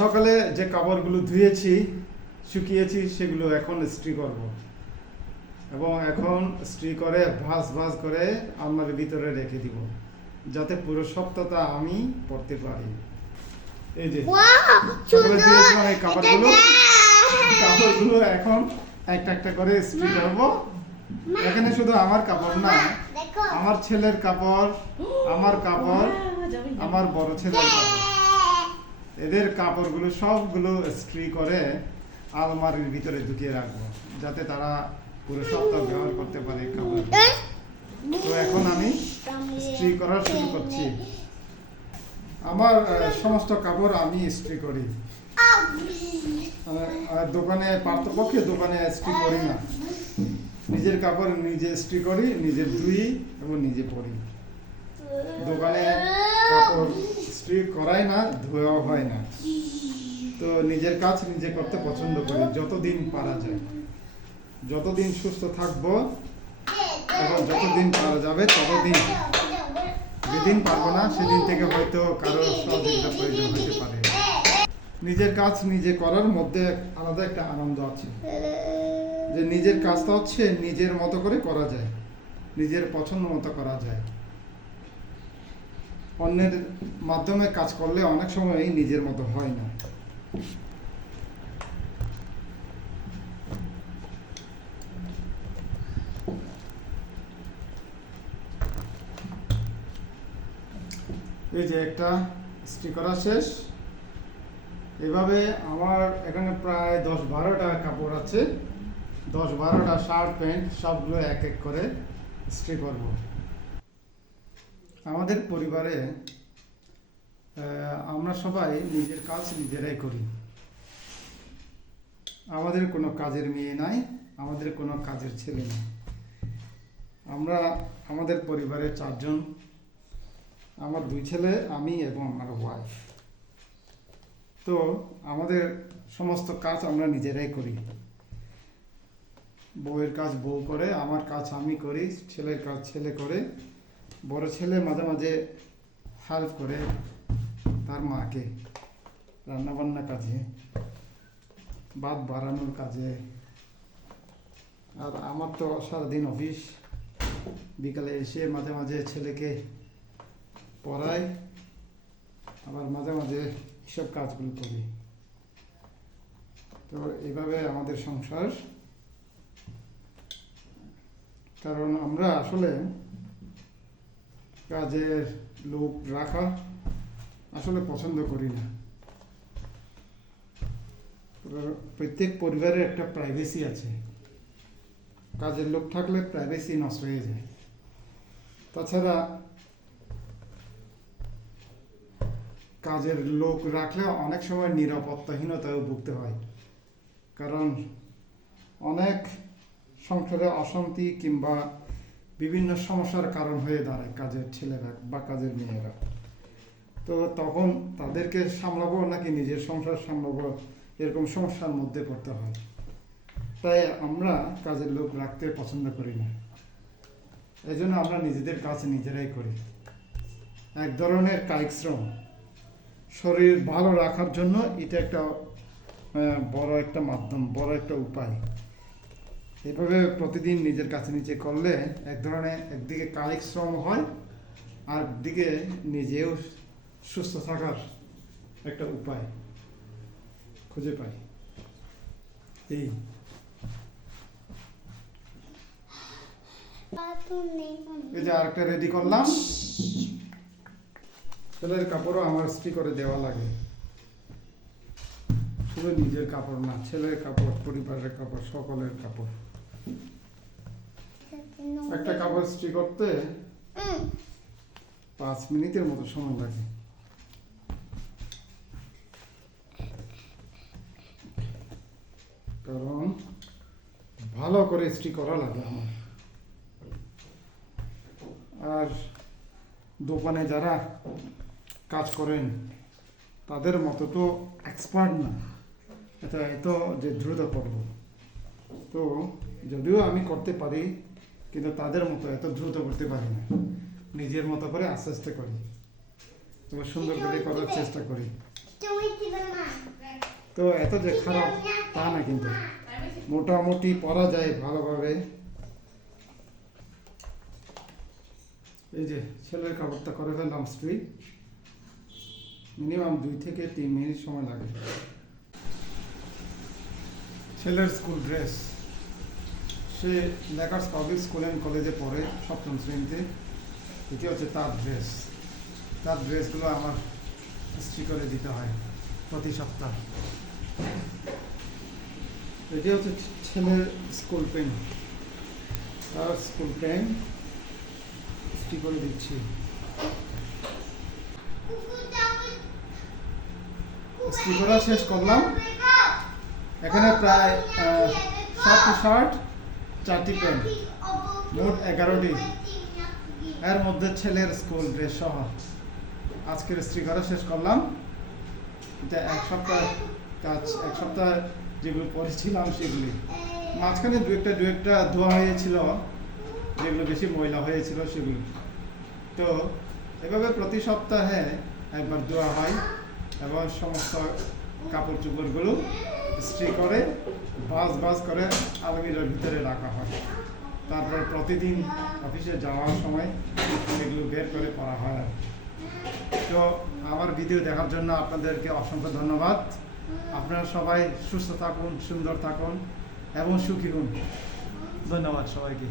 সকালে যে কাপড়গুলো ধুয়েছি শুকিয়েছি সেগুলো এখন ইস্ত্রি করব এবং এখন ইস্ত্রি করে ভাঁজ ভাঁজ করে আলমারির ভিতরে রেখে দিব যাতে পুরো সপ্তাহটা আমি পরতে পারি। এই যে সকালে ধুয়েছিলাম এই কাপড়গুলো এখন একটা একটা করে ইস্ত্রি করব। এখানে শুধু আমার কাপড় না, আমার ছেলের কাপড়, আমার কাপড়, আমার বড় ছেলের কাপড়, এদের কাপড়গুলো সবগুলো ইস্ত্রি করে আলমারির ভিতরে ঢুকিয়ে রাখবো যাতে তারা পুরো সপ্তাহ ব্যবহার করতে পারে কাপড়। তো এখন আমি ইস্ত্রি করা শুরু করছি। আমার সমস্ত কাপড় আমি ইস্ত্রি করি। দোকানে পার্থপক্ষে দোকানে ইস্ত্রি করি না, নিজের কাপড় নিজে ইস্ত্রি করি, নিজে ধুই এবং নিজে পরি। দোকানে কাপড় ইস্ত্রি করাই না, ধোয়াও হয় না। তো নিজের কাজ নিজে করতে পছন্দ করি যতদিন পারা যায়। যতদিন সুস্থ থাকবো এবং যতদিন পারা যাবে ততদিন। যেদিন পারবো না সেদিন থেকে হয়তো কারো সহযোগিতার প্রয়োজন হতে পারে। নিজের কাজ নিজে করার মধ্যে আলাদা একটা আনন্দ আছে, যে নিজের কাজটা হচ্ছে নিজের মতো করে করা যায়, নিজের পছন্দ মতো করা যায়। অন্যের মাধ্যমে কাজ করলে অনেক সময় নিজের মতো হয় না। এই যে একটা ইস্ত্রি করা শেষ। এভাবে আমার এখানে প্রায় 10-12টা কাপড় আছে, 10-12টা শার্ট প্যান্ট সবগুলো এক এক করে ইস্ত্রি করব। আমাদের পরিবারে আমরা সবাই নিজের কাজ নিজেরাই করি। আমাদের কোনো কাজের মেয়ে নাই, আমাদের কোনো কাজের ছেলে নেই। আমরা আমাদের পরিবারে 4 জন, আমার 2 ছেলে, আমি এবং আমার ওয়াইফ। তো আমাদের সমস্ত কাজ আমরা নিজেরাই করি। বউয়ের কাজ বউ করে, আমার কাজ আমি করি, ছেলের কাজ ছেলে করে। বড় ছেলে মাঝে মাঝে হেল্প করে তার মাকে রান্নাবান্না কাজে, ভাত বাড়ানোর কাজে। আর আমার তো সারাদিন অফিস, বিকালে এসে মাঝে মাঝে ছেলেকে পড়াই, আবার মাঝে মাঝে সব কাজগুলো করি। তো এইভাবে আমাদের সংসার। কারণ আমরা আসলে কাজের লোক রাখা আসলে পছন্দ করি না। প্রত্যেক পরিবারের একটা প্রাইভেসি আছে, কাজের লোক থাকলে প্রাইভেসি নষ্ট হয়ে যায়। তাছাড়া কাজের লোক রাখলে অনেক সময় নিরাপত্তাহীনতাও ভুগতে হয়। কারণ অনেক সংসারে অশান্তি কিংবা বিভিন্ন সমস্যার কারণ হয়ে দাঁড়ায় কাজের ছেলেরা বা কাজের মেয়েরা। তো তখন তাদেরকে সামলাবো নাকি নিজের সংসার সামলাবো, এরকম সমস্যার মধ্যে পড়তে হয়। তাই আমরা কাজের লোক রাখতে পছন্দ করি না। এই জন্য আমরা নিজেদের কাজ নিজেরাই করি। এক ধরনের কায়িক শ্রম। শরীর ভালো রাখার জন্য এটা একটা বড় একটা মাধ্যম, বড় একটা উপায়। এভাবে প্রতিদিন নিজের কাছে নিজে করলে এক ধরনের একদিকে কায়িক শ্রম হয়, আর একদিকে নিজেও সুস্থ থাকার একটা উপায় খুঁজে পাই। এই যে আরেকটা রেডি করলাম। ছেলের কাপড়ও আমার ইস্ত্রি করে দেওয়া লাগে। শুধু নিজের কাপড় না, ছেলের কাপড়, পরিবারের কাপড়, সকলের কাপড়। একটা কাপড় ইস্ত্রি করতে 5 মিনিটের মতো সময় লাগে। কারণ ভালো করে ইস্ত্রি করা লাগে আমার। আর দোকানে যারা কাজ করেন তাদের মতো তো এক্সপার্ট না, এটা এত যে দ্রুত করব। তো যদিও আমি করতে পারি, কিন্তু তাদের মতো এত দ্রুত করতে পারি না। নিজের মতো করে আস্তে আস্তে করি, তবে সুন্দর করে করার চেষ্টা করি। তো এত যে খারাপ তা না, কিন্তু মোটামুটি পরা যায় ভালোভাবে। এই যে ছেলের কাপড়টা করে ফেললাম স্ট্রি, মিনিমাম 2 থেকে 3 মিনিট সময় লাগে। ছেলের school dress, say Lakers public school and কলেজে পড়ে 7ম শ্রেণীতে। এটি হচ্ছে তার ড্রেস। তার ড্রেসগুলো আমার ইস্ত্রি করে দিতে হয় প্রতি সপ্তাহ। এটি হচ্ছে ছেলের স্কুল প্যান্ট, তার স্কুল প্যান্ট ইস্ত্রি করে দিচ্ছি। ইস্ত্রি করা শেষ করলাম। এখানে প্রায় 7টি শার্ট, 4টি প্যান্ট, মোট 11টি। এর মধ্যে ছেলের স্কুল ড্রেস সহ আজকের ইস্ত্রি করা শেষ করলাম। এটা এক সপ্তাহ কাজ, এক সপ্তাহ যেগুলো পরেছিলাম সেগুলি। মাঝখানে দু একটা ধোয়া হয়েছিল, যেগুলো বেশি ময়লা হয়েছিল সেগুলো। তো এভাবে প্রতি সপ্তাহে একবার ধোয়া হয় এবং সমস্ত কাপড় চোপড়গুলো ইস্ত্রি করে ভাঁজ করে আলমিরার ভিতরে রাখা হয়। তারপর প্রতিদিন অফিসে যাওয়ার সময় এগুলো বের করে পরা হয়। তো আমার ভিডিও দেখার জন্য আপনাদেরকে অসংখ্য ধন্যবাদ। আপনারা সবাই সুস্থ থাকুন, সুন্দর থাকুন এবং সুখী হন। ধন্যবাদ সবাইকে।